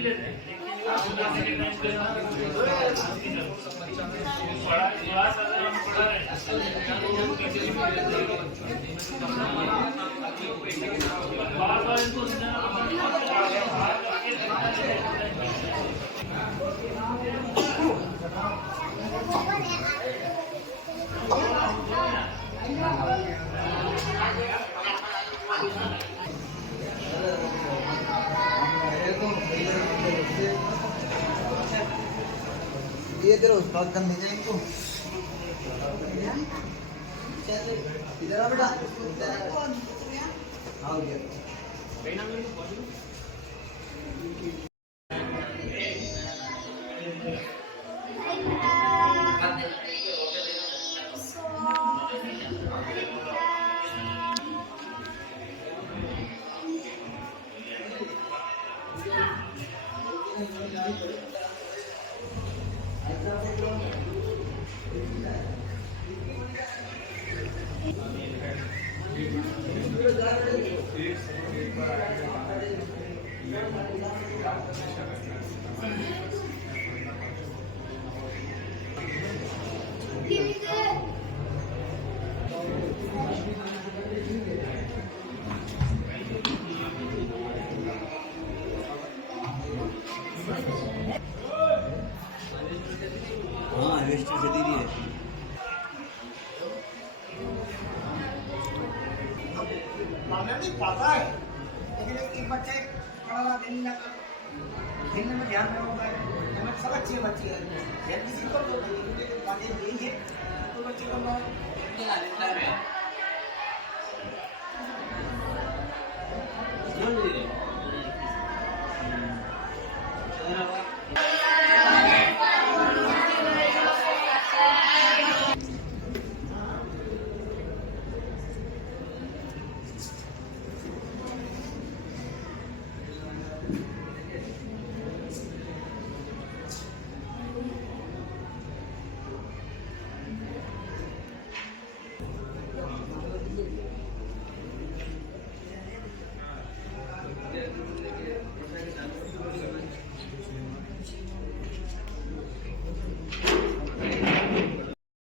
ये तेरा उस्ताद कर दीजिए इनको। इधर आ बेटा। हाँ गया। हाँ वेस्ट से दीदी है। मामला नहीं पता है, लेकिन एक बच्चा एक पढ़ा नहीं लगा, खेलने में ध्यान में होता है, हमें सब अच्छे बच्चे हैं, ध्यान किसी को तो नहीं, क्योंकि बातें यही है, तो बच्चे को